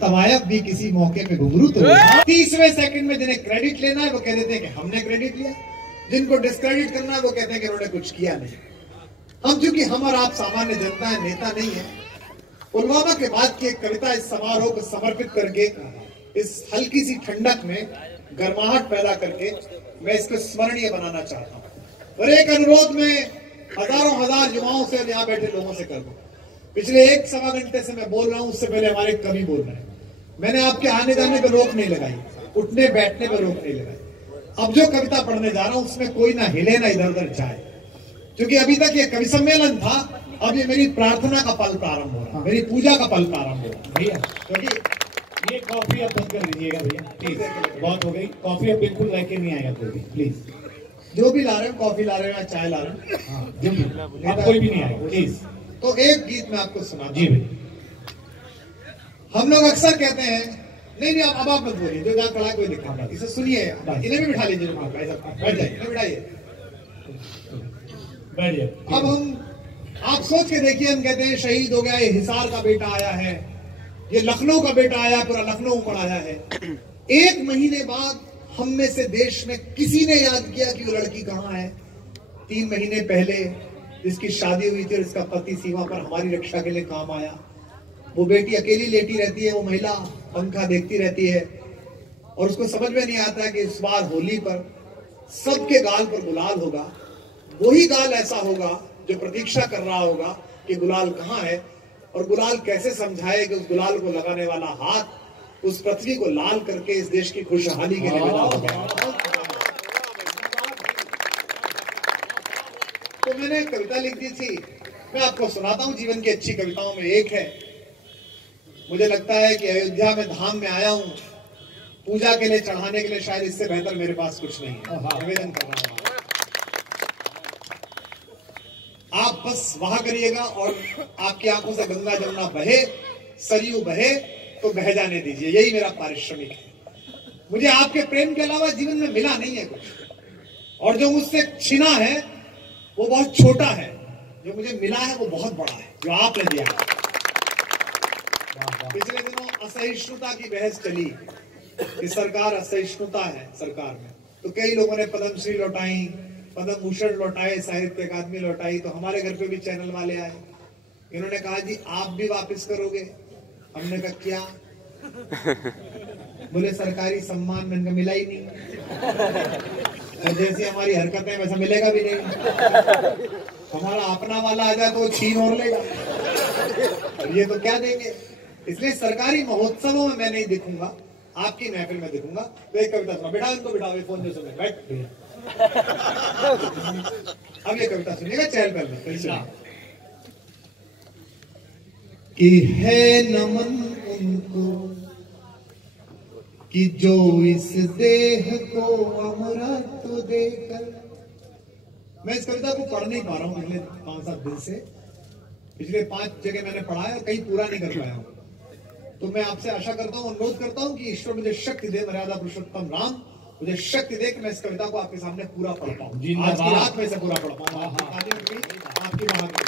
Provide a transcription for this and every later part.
तवायब भी किसी मौके पे घुंघरू तो 30वें सेकंड में जिन्हें क्रेडिट लेना है वो कह देते हैं कि हमने क्रेडिट लिया, जिनको डिस्क्रेडिट करना है वो कहते हैं कि उन्होंने कुछ किया नहीं। हम चूंकि हम और आप सामान्य जनता है, नेता नहीं है, पुलवामा के बाद की एक कविता इस समारोह को समर्पित करके इस हल्की सी ठंडक में गर्माहट पैदा करके मैं इसको स्मरणीय बनाना चाहता हूँ। और एक अनुरोध में हजारों हजार युवाओं से और यहाँ बैठे लोगों से कर दूं। पिछले 1-1.25 घंटे से मैं बोल रहा हूँ, उससे पहले हमारे कवि बोल रहे हैं। मैंने आपके आने जाने पर रोक नहीं लगाई, उठने बैठने पर रोक नहीं लगाई। अब जो कविता पढ़ने जा रहा हूँ उसमें कोई ना हिले ना इधर उधर जाए, क्योंकि अभी तक ये कवि सम्मेलन था, अब ये मेरी प्रार्थना का पल प्रारंभ हो रहा है, मेरी पूजा का पल प्रारंभ हो रहा है भैया। क्योंकि ये कॉफी अब बंद कर दीजिएगा भैया प्लीज, बहुत हो गई कॉफी, अब बिल्कुल लेके नहीं आएगा कोई भी प्लीज। जो भी ला रहे हो, कॉफी ला रहे हो या चाय ला रहे हो, हाँ जो भी, अब कोई भी नहीं आएगा प्लीज। तो एक गीत मैं आपको सुना जी भाई। हम लोग अक्सर कहते हैं, नहीं अब आप मत बोलिए, जो जहाँ खड़ा है कोई दिक्कत नहीं, इसे सुनिए, इन्हें भी बिठा लीजिए, बैठ जाइए, बिठाइए, बैठिए। अब हम आप सोच के देखिए, हम कहते हैं शहीद हो गया, ये हिसार का बेटा आया है, ये लखनऊ का बेटा आया, पूरा लखनऊ पर आया है। 1 महीने बाद हम में से देश में किसी ने याद किया कि वो लड़की कहाँ है? 3 महीने पहले जिसकी शादी हुई थी और इसका पति सीमा पर हमारी रक्षा के लिए काम आया, वो बेटी अकेली लेटी रहती है, वो महिला पंखा देखती रहती है और उसको समझ में नहीं आता है कि इस बार होली पर सबके गाल पर गुलाल होगा। वही गाल ऐसा होगा जो प्रतीक्षा कर रहा होगा कि गुलाल कहाँ है, और गुलाल कैसे समझाए कि उस गुलाल को लगाने वाला हाथ उस पृथ्वी को लाल करके इस देश की खुशहाली के लिए विदा हो गया। तो मैंने एक कविता लिख दी थी, मैं आपको सुनाता हूँ, जीवन की अच्छी कविताओं में एक है। मुझे लगता है कि अयोध्या में धाम में आया हूँ, पूजा के लिए चढ़ाने के लिए शायद इससे बेहतर मेरे पास कुछ नहीं है। निवेदन कर रहा हूँ, आप बस वहां करिएगा और आपकी आंखों से गंगा जमुना बहे, सरयू बहे तो बह जाने दीजिए, यही मेरा पारिश्रमिक है। मुझे आपके प्रेम के अलावा जीवन में मिला नहीं है कुछ, और जो मुझसे छिना है वो बहुत छोटा है, जो मुझे मिला है वो बहुत बड़ा है, जो आपने दिया है। पिछले दिनों असहिष्णुता की बहस चली कि सरकार असहिष्णुता है सरकार में, तो कई लोगों ने पद्मश्री लौटाई, पद्म भूषण लौटाए, साहित्य अकादमी लौटाई। तो हमारे घर पे भी चैनल वाले आए, इन्होंने कहा जी आप भी वापस करोगे? हमने कहा क्या? बोले सरकारी सम्मान मैंने मिला ही नहीं, और जैसी हमारी हरकतें वैसा मिलेगा भी नहीं। हमारा अपना वाला आ जाए तो छीन और लेगा, और ये तो क्या देंगे। इसलिए सरकारी महोत्सवों में मैं नहीं दिखूंगा, आपकी महफिल में दिखूंगा। तो एक कविता सुना, बिठाओ इनको, बिठाओ, फोन जो सुने, बैठ। अब ये कविता सुनिएगा चहल पहल में, कि है नमन उनको कि जो इस देह को अमृत देकर। मैं इस कविता को पढ़ नहीं पा रहा हूं पिछले 5-7 दिन से, पिछले 5 जगह मैंने पढ़ा है और कहीं पूरा नहीं कर पाया हूं। तो मैं आपसे आशा करता हूं, अनुरोध करता हूं कि ईश्वर मुझे शक्ति दे, मर्यादा पुरुषोत्तम राम मुझे शक्ति दे कि मैं इस कविता को आपके सामने पूरा पढ़ पाऊं, आज की रात में से पूरा पढ़ पाऊं। आपकी बात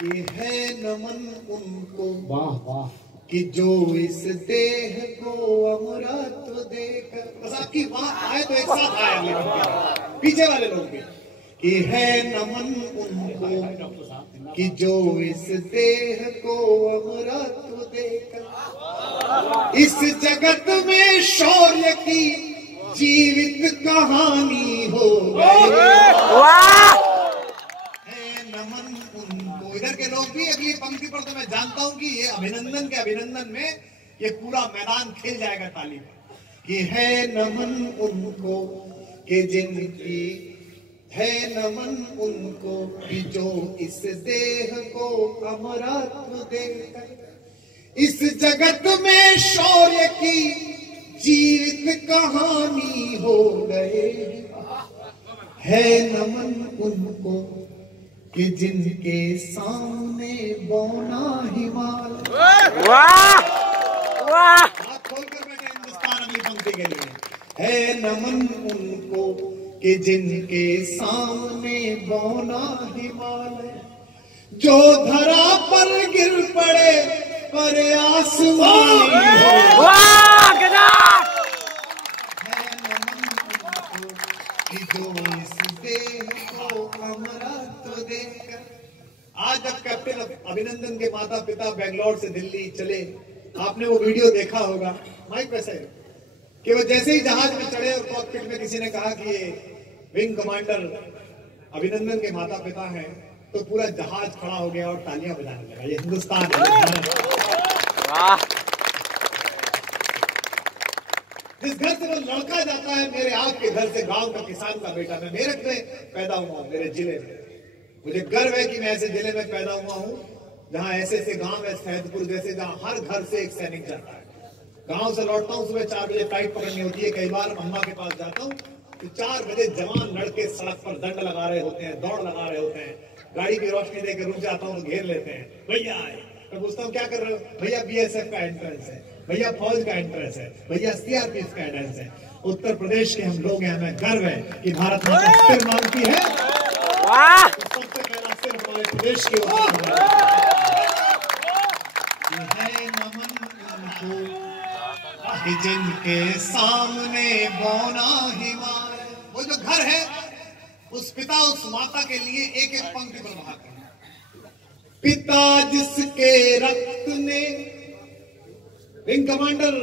कि है नमन उनको, वाह वाह, कि जो इस देह को अमृत देकर। बस आपकी वाह आए तो एक साथ आए अगले लोग, पीछे वाले लोग भी, कि है नमन उनको कि जो इस देह को अमृत देकर इस जगत में शौर्य की जीवित कहानी हो गई। है नमन उनको। इधर के लोग भी अगली पंक्ति पर तो मैं जानता हूं कि ये अभिनंदन के अभिनंदन में ये पूरा मैदान खेल जाएगा ताली पर, कि है नमन उनको कि जिनकी, है नमन उनको कि जो इस देह को अमरत्व देकर इस जगत में शौर्य की जीवित कहानी हो गए। है नमन उनको कि जिनके सामने बौना हिमालय। वाह वाह, हाथ खोलकर बैठे हिंदुस्तान अगली पंक्ति के लिए। है नमन उनको कि जिनके सामने बौना हिमालय, जो धरा पर गिर पड़े पर आसमानी हो। वाह गजब! है नमन उनको कि जो इस देह को अमरत्व देकर। आज जब कैप्टन अभिनंदन के माता पिता बेंगलोर से दिल्ली चले, आपने वो वीडियो देखा होगा, माइक वैसे कि वो जैसे ही जहाज में चढ़े और कॉकपिट में किसी ने कहा कि ये विंग कमांडर अभिनंदन के माता पिता हैं, तो पूरा जहाज खड़ा हो गया और तालियां बजाने लगा। ये हिंदुस्तान है। वाह! जिस घर से वो लड़का जाता है, मेरे आपके घर से, गांव का किसान का बेटा, मैं मेरठ में पैदा हुआ हूं, मेरे जिले में। मुझे गर्व है कि मैं ऐसे जिले में पैदा हुआ हूं जहां ऐसे गांव है, सैदपुर जैसे, जहां हर घर से एक सैनिक जाता है। गांव से लौटता हूं, सुबह 4 बजे फ्लाइट पकड़नी होती है। कई बार अम्मा के पास जाता हूं तो 4 बजे जवान लड़के सड़क पर दंड लगा रहे होते हैं, दौड़ लगा रहे होते हैं। गाड़ी की रोशनी देकर रुक जाता हूं तो घेर लेते हैं, भैया आए। मैं पूछता हूं क्या कर रहे हो? भैया बीएसएफ का एंट्रेंस है, भैया फौज का एंट्रेंस है, भैया सीआरपीएफ का एंट्रेंस है। उत्तर प्रदेश के हम लोग हैं, हमें गर्व है कि भारत माता सिर मांगती है। वाह! तो सबसे पहला सिर हमारे प्रदेश के ऊपर है। नमन उनको जिनके सामने बौना हिमालय। वो जो घर है, उस पिता उस माता के लिए एक एक पंक्ति पर बहा कर। पिता जिसके रक्त ने, विंग कमांडर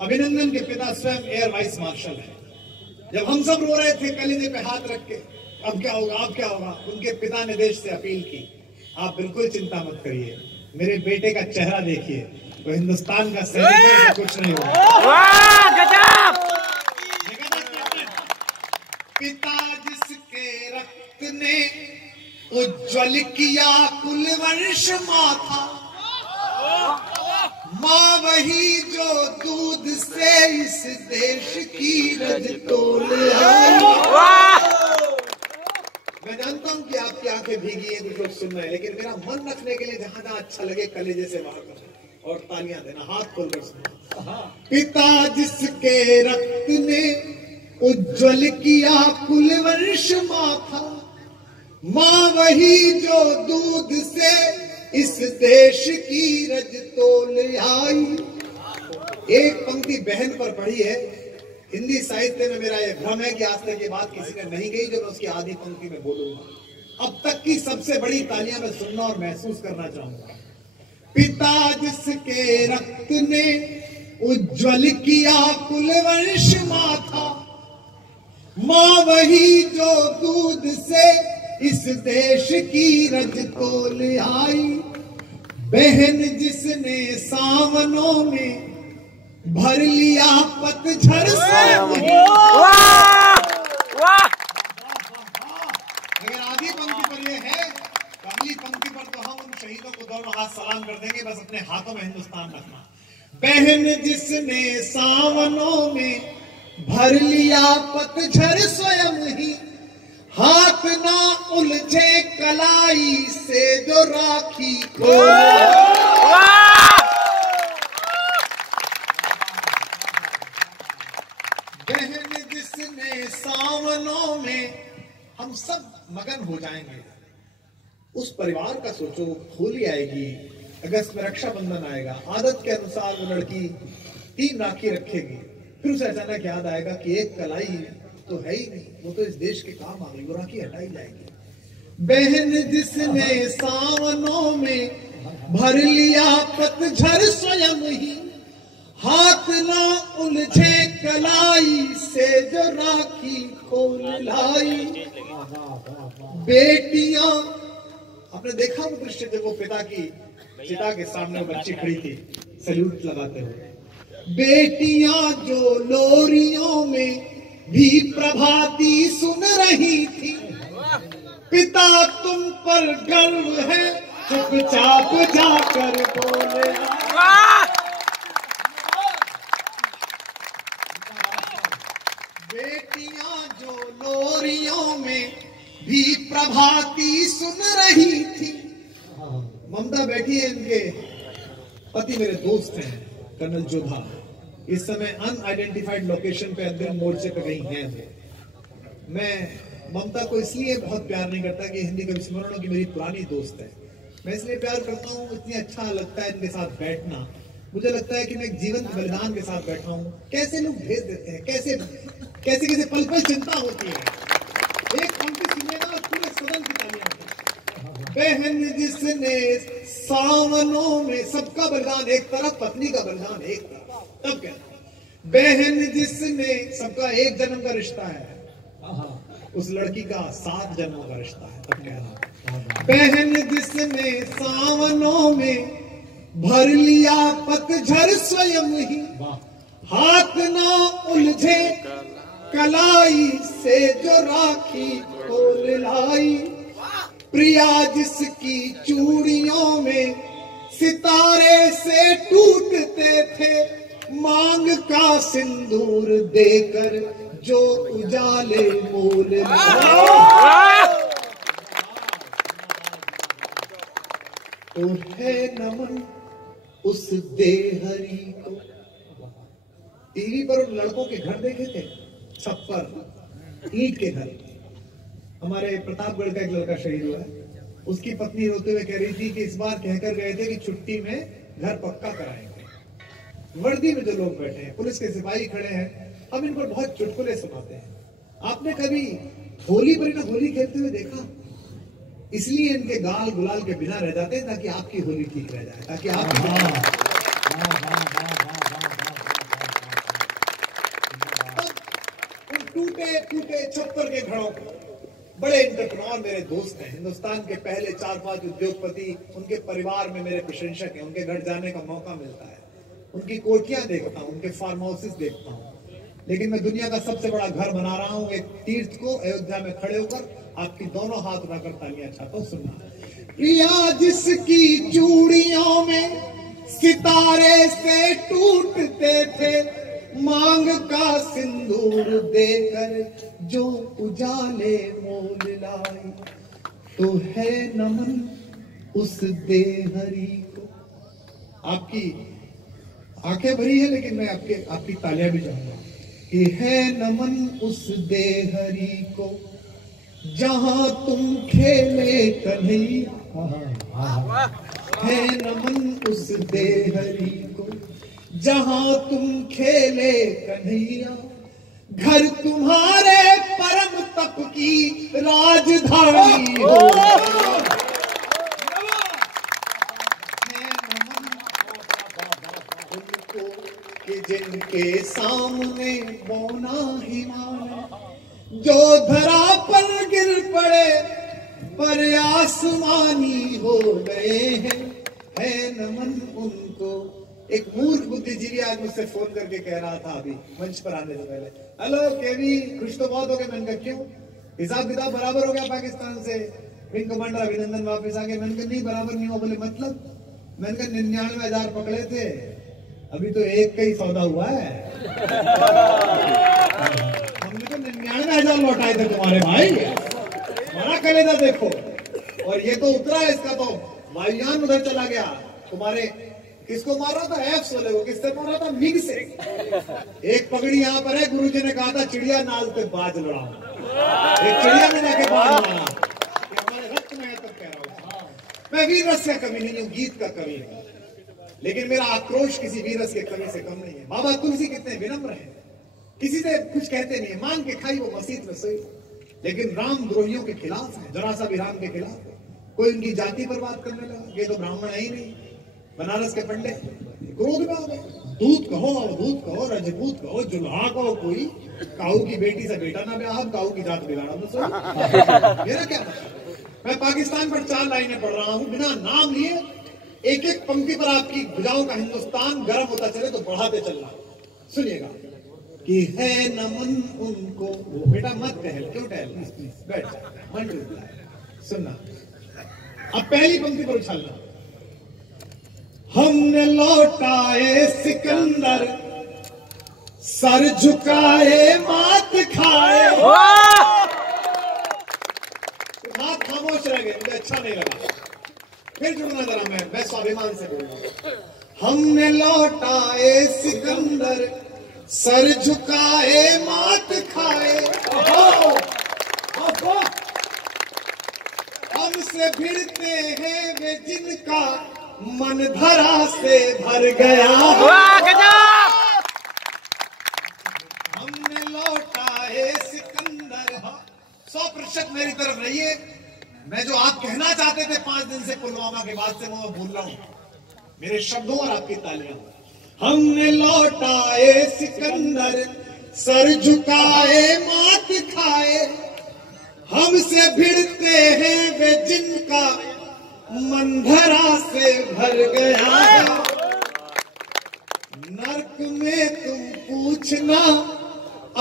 अभिनंदन के पिता स्वयं एयर वाइस मार्शल है। जब हम सब रो रहे थे कलीजे पे हाथ रख के, अब क्या होगा, अब क्या होगा, उनके पिता ने देश से अपील की, आप बिल्कुल चिंता मत करिए, मेरे बेटे का चेहरा देखिए, तो हिंदुस्तान का सैनिक है, कुछ नहीं होगा। वाह गजब! पिता जिसके रक्त ने उज्ज्वल किया कुलवंश माथा, माँ वही जो दूध से इस देश की रज तोल आई। मैं जानता हूं कि आपकी आंखें भीगी हैं, कुछ लोग सुन रहे हैं, लेकिन मेरा मन रखने के लिए जहां जहां अच्छा लगे कलेजे से वहां करो और तालियां देना, हाथ खोलकर सुनो। पिता जिसके रक्त ने उज्ज्वल किया कुलवंश माथा, माँ वही जो दूध से इस देश की रज तोल आई। एक पंक्ति बहन पर पढ़ी है। हिंदी साहित्य में मेरा यह भ्रम है कि आज तक ये बात किसी ने नहीं कही, जो मैं उसकी आधी पंक्ति में बोलूंगा। अब तक की सबसे बड़ी तालियां मैं सुनना और महसूस करना चाहूंगा। पिता जिसके रक्त ने उज्ज्वल किया कुलवंश माथा, माँ वही जो दूध से इस देश की रज तोल आई। बहन जिसने सावनों में भर लिया पतझड़ स्वयं ही। अगर आधी पंक्ति पर यह है, पहली पंक्ति पर तो हम उन शहीदों को दोनों हाथ सलाम कर देंगे, बस अपने हाथों में हिंदुस्तान रखना। बहन जिसने सावनों में भर लिया पतझड़ स्वयं ही, हाथ ना उलझे कलाई से जो राखी को। बहन जिसने सावनों में, हम सब मगन हो जाएंगे। उस परिवार का सोचो, होली आएगी, अगस्त में रक्षाबंधन आएगा, आदत के अनुसार वो लड़की 3 राखी रखेगी, फिर उसे अचानक याद आएगा कि एक कलाई तो है ही नहीं, वो तो इस देश के काम आ गई, वो राखी हटाई जाएगी। बहन जिसने सावनों में भर लिया पतझड़ स्वयं ही, हाथ ना उलझे कलाई से जो राखी खोल लाई। बेटियां, आपने देखा वो दृश्य जब वो पिता की चिता के सामने बच्ची खड़ी थी सैल्यूट लगाते हुए। बेटियां जो लोरियों में भी प्रभाती सुन रही थी, पिता तुम पर गर्व है चुपचाप जाकर बोले। बेटियां जो लोरियों में भी प्रभाती सुन रही थी। ममता बैठी है, इनके पति मेरे दोस्त हैं कर्नल जोधा, इस समय अनआइडेंटिफाइड लोकेशन पे अंतिम मोर्चे पे कहीं हैं। मैं ममता को इसलिए बहुत प्यार नहीं करता कि हिंदी कवि स्मरणों की मेरी पुरानी दोस्त है, मैं इसलिए प्यार करता हूँ, इतनी अच्छा लगता है इनके साथ बैठना। मुझे लगता है कि मैं एक जीवंत बलिदान के साथ बैठा हूँ। कैसे लोग भेज देते हैं, कैसे कैसे कैसे पल पल चिंता होती है। एक पंक्ति सुनेगा और पूरे सदन की तालियां होती। बहन जिसने सावनों में, सबका बलिदान एक तरफ, पत्नी का बलिदान एक तरफ, तब क्या? बहन जिसने, सबका एक जन्म का रिश्ता है, उस लड़की का 7 जन्मों का रिश्ता है, तब कह रहा। बहन जिसने सावनों में भर लिया पतझड़ स्वयं ही, हाथ ना उलझे कलाई से जो राखी खोल लाई, प्रिया जिसकी चूड़ियों में सितारे से टूटते थे, मांग का सिंदूर देकर जो उजाले मोल लाई। तो है नमन उस देहरी को। टीवी पर उन लड़कों के घर देखे थे, छप्पर ईंट के घर। हमारे प्रतापगढ़ का एक लड़का शहीद हुआ है, उसकी पत्नी रोते हुए कह रही थी कि इस बार कहकर गए थे कि छुट्टी में घर पक्का कराएंगे। वर्दी में जो लोग बैठे हैं, पुलिस के सिपाही खड़े हैं, हम इन पर बहुत चुटकुले सुनाते हैं। आपने कभी होली पर ना होली खेलते हुए देखा? इसलिए इनके गाल गुलाल के बिना रह जाते हैं ताकि आपकी होली ठीक रह जाए, ताकि आप टूटे टूटे छप्पर के घरों को बड़े एंटरप्रेन्योर मेरे दोस्त हैं, हिंदुस्तान के पहले 4-5 उद्योगपति, उनके परिवार में मेरे प्रशंसक हैं। उनके घर जाने का मौका मिलता है, उनकी कोठियां देखता हूँ, उनके फार्म हाउसेस देखता हूँ। लेकिन मैं दुनिया का सबसे बड़ा घर बना रहा हूँ, एक तीर्थ को अयोध्या में खड़े होकर आपकी दोनों हाथ उठाकर तालियां चाहता हूँ। सुनना। प्रिया जिसकी चूड़ियों में सितारे से टूटते थे, मांग का सिंदूर देकर जो उजाले मोल लाई, तो है नमन उस देहरी को। आपकी आंखें भरी है, लेकिन मैं आपकी तालियां भी चाहूंगा कि है नमन उस देहरी को, जहां तुम खेले कन्हैया। है नमन उस देहरी को, जहां तुम खेले कन्हैया। घर तुम्हारे परम तप की राजधानी हो। है नमन उनको कि जिनके सामने बौना हिमालय, जो धरा पर गिर पड़े पर आसमानी हो गए हैं। है नमन उनको। एक मूर्ख बुद्धिजीवी आज मुझसे फोन करके कह रहा था अभी मंच पर आने से पहले, हेलो केवी, खुश तो बहुत हो गए। मैंने कहा क्यों? हिसाब किताब बराबर हो गया पाकिस्तान से, विंग कमांडर अभिनंदन वापस आ गए। मैंने कहा नहीं, बराबर नहीं हुआ। बोले मतलब? मैंने कहा 99,000 पकड़े थे, अभी तो एक का ही सौदा हुआ है। हमने तो 99,000 लौटाए थे तुम्हारे भाई, बड़ा कलेजा देखो। और ये तो उतरा है, इसका तो वायुयान उधर चला गया। तुम्हारे किसको मार रहा था? एफ सोले को। किससे मार रहा था? मिग से। एक पगड़ी यहाँ पर है, गुरुजी ने कहा था चिड़िया नाल पे बाज लड़ा। एक चिड़िया ने जाके बाज लड़ा, हमारे रक्त में है। तब कह रहा हूँ मैं वीर रस का कमी नहीं हूँ, गीत का कमी है, लेकिन मेरा आक्रोश किसी वीर रस के कमी से कम नहीं है। बाबा तुलसी कितने विनम्र हैं, किसी से कुछ कहते नहीं है, मांग के खाई वो मस्जिद में सोई। लेकिन राम द्रोहियों के खिलाफ है, जरा सा भी राम के खिलाफ है। कोई उनकी जाति पर बात करने लगा, ये तो ब्राह्मण है ही नहीं। बनारस के पंडित क्रोध में आ गए। दूत कहो, अवधूत कहो, रजपूत कहो, जुल्हा कहो, कोई काऊ की बेटी से बेटा ना ब्याह, काऊ की जात बिगाड़ा। मेरा क्या मतलब? मैं पाकिस्तान पर 4 लाइनें पढ़ रहा हूँ बिना नाम लिए। एक एक पंक्ति पर आपकी भुजाओं का हिंदुस्तान गर्म होता चले तो बढ़ाते चलना। सुनिएगा कि है नमन उनको। वो बेटा मत टहल, क्यों टहल, बैठ मन टूटता है। सुनना, अब पहली पंक्ति पर उछलना। हमने लौटाए सिकंदर, सर झुकाए मात खाए। हाथ खामोश रह गए, मुझे अच्छा नहीं लगा। फिर जुड़ना जरा, मैं स्वाभिमान से बोल रहा हूं। हमने लौटाए सिकंदर, सर झुकाए मात खाए। हम हमसे भिड़ते हैं वे जिनका मन धरा से भर गया। वाह गजब! हमने लौटाए सिकंदर। 100% मेरी तरफ रहिए। मैं जो आप कहना चाहते थे 5 दिन से पुलवामा के बाद से वो मैं भूल रहा हूं। मेरे शब्दों और आपकी तालियां। हमने लौटाए सिकंदर, सर झुकाए मात खाए। हमसे भिड़ते हैं वे जिनका मन धरा से भर गया है। नर्क में तुम पूछना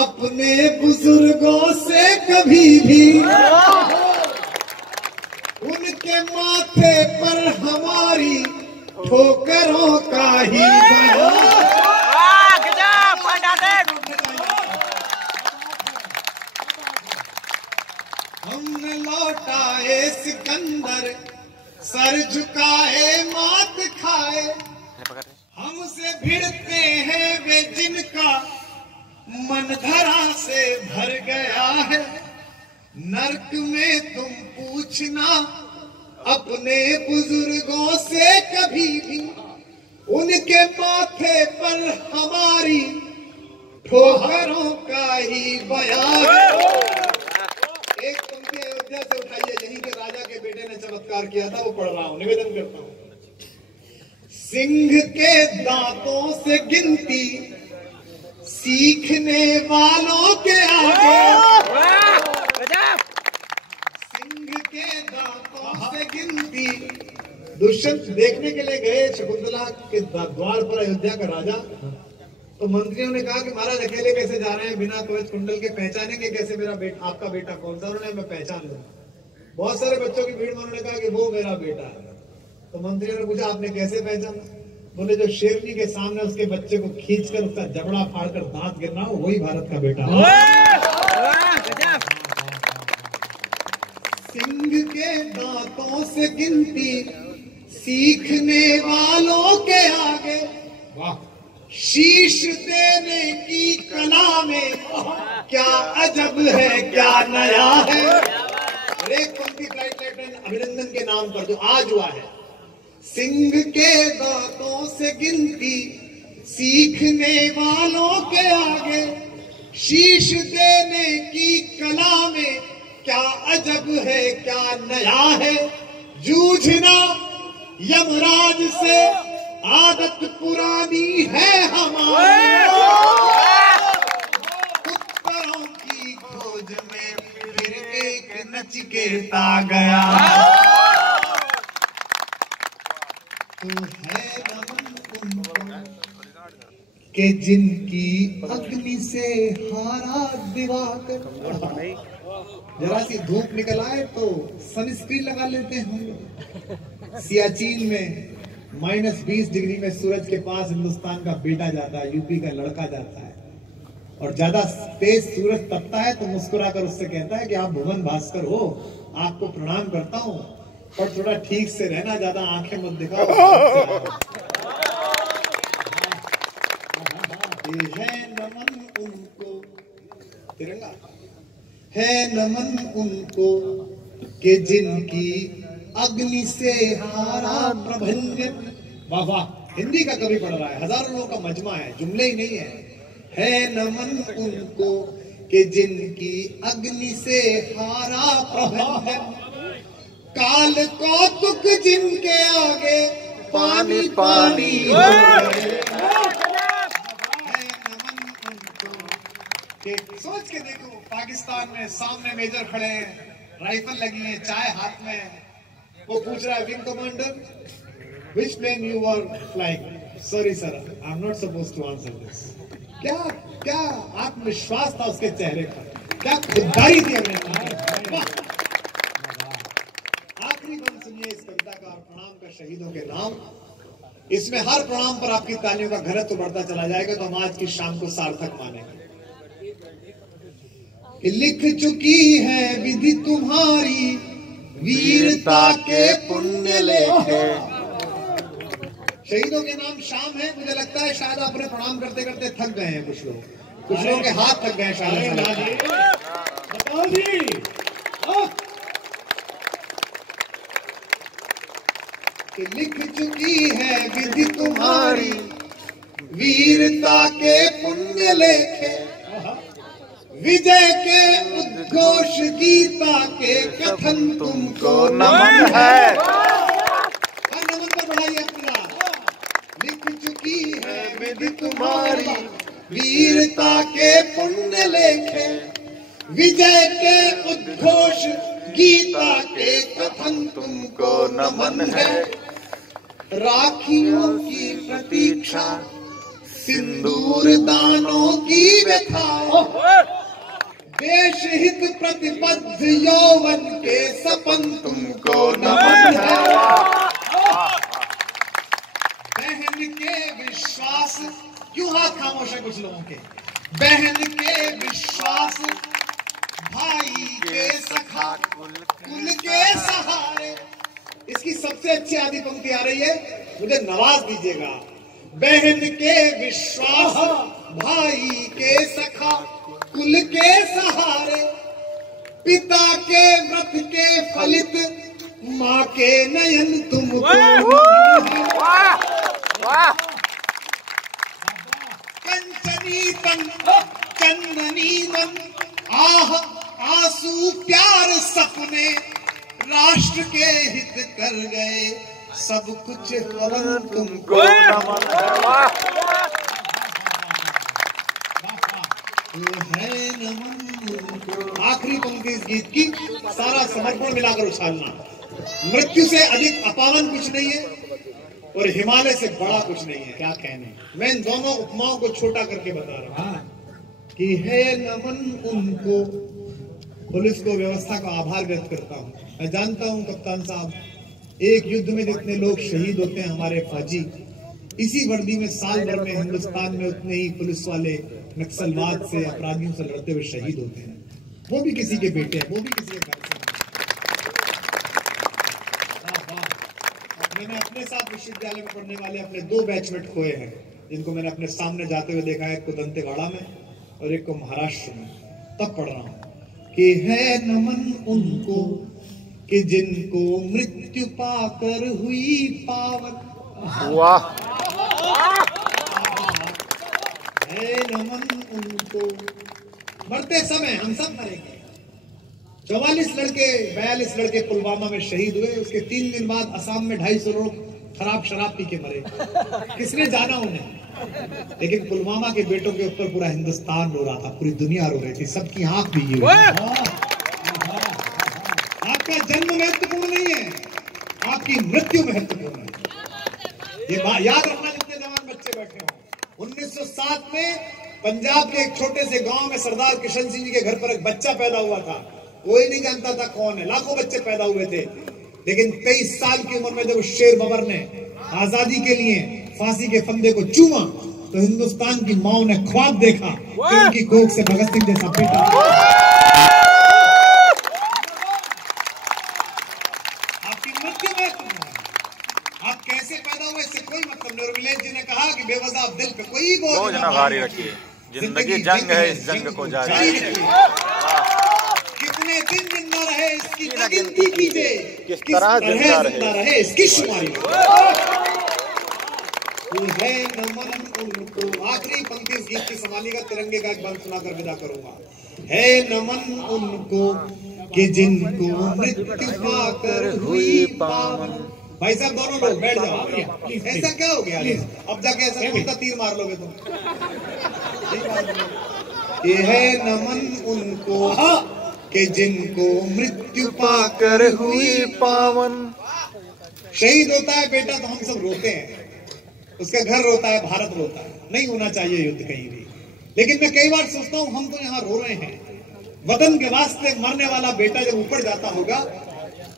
अपने बुजुर्गों से कभी भी, उनके माथे पर हमारी ठोकरों का ही बयान। वाह गजब! फटाफट! हमने लौटाए सिकंदर, सर झुकाए मात खाए। हमसे भिड़ते हैं वे जिनका मन धरा से भर गया है। नर्क में तुम पूछना अपने बुजुर्गों से कभी भी, उनके माथे पर हमारी ठोकरों का ही बयान। एक पंक्ति अयोध्या से उठाइए, यहीं के राजा के बेटे ने चमत्कार किया था, वो पढ़ रहा हूं, निवेदन करता हूं। सिंह के दांतों से गिनती सीखने वालों के आगे। वाह गजब! सिंह के दांतों से गिनती। दुष्यंत देखने के लिए गए शकुंतला के द्वार पर अयोध्या का राजा। तो मंत्रियों ने कहा कि महाराज अकेले कैसे जा रहे हैं बिना कवच कुंडल के, पहचानेंगे कैसे मेरा बेटा, आपका बेटा कौन सा? उन्होंने मैं पहचान लूंगा। बहुत सारे बच्चों की भीड़ में उन्होंने कहा कि वो मेरा बेटा है। तो मंत्रियों ने पूछा आपने कैसे पहचाना? बोले जो शेरनी के सामने उसके बच्चे को खींचकर उसका जबड़ा फाड़कर दांत गिरना हो, वही भारत का बेटा है। वाह गजब! सिंह के दांतों से गिनती सीखने वालों के आगे। वाह! शीश देने की कला में क्या अजब है, क्या नया है। एक पंक्ति फ्लाइट लेफ्टिनेंट अभिनंदन के नाम पर जो आज हुआ है। सिंह के दांतों से गिनती सीखने वालों के आगे, शीश देने की कला में क्या अजब है, क्या नया है। जूझना यमराज से आदत पुरानी है हमारी। उत्तरों की खोज में फिर एक नचिकेता गया। तो है नमन उनको के जिनकी अग्नि से हारा दिवाकर। जरा सी धूप निकल आए तो सनस्क्रीन लगा लेते हैं हम लोग। सियाचिन में -20 डिग्री में सूरज के पास हिंदुस्तान का बेटा जाता है, यूपी का लड़का जाता है, और ज्यादा तेज सूरज तपता है तो मुस्कुराकर उससे कहता है कि आप भुवन भास्कर हो, आपको प्रणाम करता हूं, पर थोड़ा ठीक से रहना, ज्यादा आंखें मत दिखाओ। है नमन उनको, तिरंगा है नमन उनको कि जिनकी अग्नि से हारा प्रभंजन। वाह वाह! हिंदी का कवि पढ़ रहा है, हजारों लोगों का मजमा है, जुमले ही नहीं है नमन उनको कि जिनकी अग्नि से हारा प्रभंजन। काल कौतुक जिनके आगे पानी पानी हो गए। नमन उनको कि सोच के देखो, पाकिस्तान में सामने मेजर खड़े हैं, राइफल लगी है, चाय हाथ में है, वो पूछ रहा है wing commander which plane you were flying? Sorry sir, I'm not supposed to answer this. क्या क्या आत्मविश्वास था उसके चेहरे पर, क्या खुददारी थी हमने। आखिरी बंद सुनिए इस कविता का, प्रणाम का शहीदों के नाम। इसमें हर प्रणाम पर आपकी तालियों का घनत्व बढ़ता चला जाएगा, तो हम आज की शाम को सार्थक मानेंगे। लिख चुकी है विधि तुम्हारी वीरता के पुण्य लेखे। शहीदों के नाम शाम है, मुझे लगता है शायद आपने प्रणाम करते करते थक गए हैं, कुछ लोगों के हाथ थक गए शायद। कि लिख चुकी है विधि तुम्हारी वीरता के पुण्य लेखे, विजय के उद्घोष गीता के कथन तुमको नमन है। नमन पर बढ़ाइए अपना। लिख चुकी है विधि तुम्हारी वीरता के पुण्य लेखे, विजय के उद्घोष गीता के कथन तुमको नमन है। राखियों की प्रतीक्षा सिंदूर दानों की व्यथा, देश हित प्रतिबद्ध यौवन के सपन तुमको नमन है। बहन के विश्वास, क्यों हाथ खामोश है कुछ लोगों के? बहन के विश्वास, भाई के सखा, कुल के सहारे। इसकी सबसे अच्छी आधी पंक्ति आ रही है, मुझे नवाज दीजिएगा। बहन के विश्वास, भाई के सखा, कुल के सहारे, पिता के व्रत के फलित, माँ के नयन तुमको। कंचनी तन चंदनी मन, आह आंसू प्यार सपने, राष्ट्र के हित कर गए सब कुछ हवन तुमको नमन है। नमन। आखिरी पंक्ति इस गीत की, सारा समर्पण मिलाकर उछालना। मृत्यु से अधिक अपावन कुछ नहीं है और हिमालय से बड़ा कुछ नहीं है। क्या कहने, मैं इन दोनों उपमाओं को छोटा करके बता रहा हूं कि है नमन उनको। पुलिस को, व्यवस्था का आभार व्यक्त करता हूं। मैं जानता हूं कप्तान साहब, एक युद्ध में जितने लोग शहीद होते हैं हमारे फौजी, इसी वर्दी में साल भर में हिंदुस्तान में उतने ही पुलिस वाले नक्सलवाद से, अपराधियों से लड़ते हुए शहीद होते हैं। वो भी किसी के बेटे हैं, वो भी किसी के घर से। मैंने अपने साथ विश्वविद्यालय में पढ़ने वाले अपने 2 बैचमेट खोए हैं, जिनको मैंने अपने सामने जाते हुए देखा है, एक को दंतेवाड़ा में और एक को महाराष्ट्र में। तब पढ़ रहा हूं कि है नमन उनको कि जिनको मृत्यु पाकर हुई पावन। वाह। है नमन उनको। मरते समय हम सब मरेंगे। 44 लड़के 42 लड़के पुलवामा में शहीद हुए। उसके 3 दिन बाद असम में 250 लोग खराब शराब पी के मरे। किसने जाना उन्हें? लेकिन पुलवामा के बेटों के ऊपर पूरा हिंदुस्तान रो रहा था, पूरी दुनिया रो रही थी, सबकी आंख भीगी हुई। आपका जन्म महत्वपूर्ण नहीं है, आपकी मृत्यु महत्वपूर्ण है। ये याद रखना जितने जवान बच्चे बैठे हो। 1907 में पंजाब के एक छोटे से गांव में सरदार किशन सिंह जी के घर पर एक बच्चा पैदा हुआ था। कोई नहीं जानता था कौन है, लाखों बच्चे पैदा हुए थे। लेकिन 23 साल की उम्र में जब उस शेर बबर ने आजादी के लिए फांसी के फंदे को चूमा, तो हिंदुस्तान की माओ ने ख्वाब देखा कि उनकी कोख से भगत सिंह जैसा बेटा। आपकी मृत्यु में आप कैसे पैदा हुए इससे कोई मतलब नहीं। विलेज जी ने कहा कि बेवजह आप दिल पे कोई बोझ ना भारी रखिए, जिंदगी जंग है, इस जंग को जारी रखिए। कितने दिन जिंदा रहे इसकी गिनती कीजिए, किस तरह जिंदा रहे इसकी शुमारी। है नमन उनको। आखिरी पंक्ति इस गीत की संभालिएगा, तिरंगे का एक बंद सुनाकर विदा करूंगा। है नमन उनको कि जिनको मृत्यु पाकर हुई पावन। भाई साहब दोनों लोग बैठ जाओ। ऐसा क्या हो गया? अब जाके ऐसा कौन सा तीर मार लोगे तुम? ये है नमन उनको कि जिनको मृत्यु पाकर हुई पावन। शहीद होता है बेटा तो हम सब रोते हैं, उसका घर रोता है, भारत रोता है। नहीं होना चाहिए युद्ध कहीं भी। लेकिन मैं कई बार सोचता हूं हम तो यहाँ रो रहे हैं, वतन के वास्ते मरने वाला बेटा जब ऊपर जाता होगा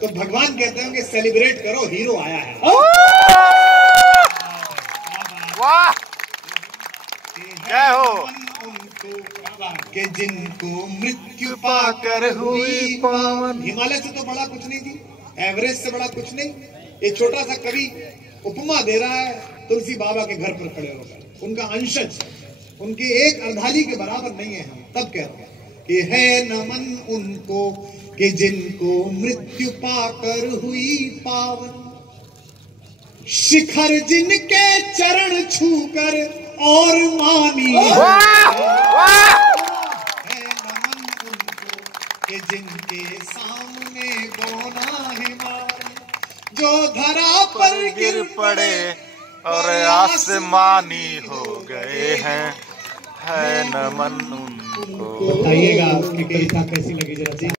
तो भगवान कहते होंगे सेलिब्रेट करो, हीरो आया है। वाह, जय हो। कि जिनको मृत्यु पाकर हुई पावन। हिमालय से तो बड़ा कुछ नहीं थी, एवरेस्ट से बड़ा कुछ नहीं। एक छोटा सा कवि उपमा दे रहा है तुलसी बाबा के घर पर खड़े होकर, उनका अंशज, उनकी एक अर्धाली के बराबर नहीं है हम। तब कह रहे हैं कि है नमन उनको कि जिनको मृत्यु पाकर हुई पावन। शिखर जिनके चरण छूकर और मानी है नमन उनको कि जिनके सामने बोना हिमालय जो धरा पर गिर पड़े और आसमानी हो गए हैं, है नमन उनको। बताइएगा कि कविता कैसी लगी जरा।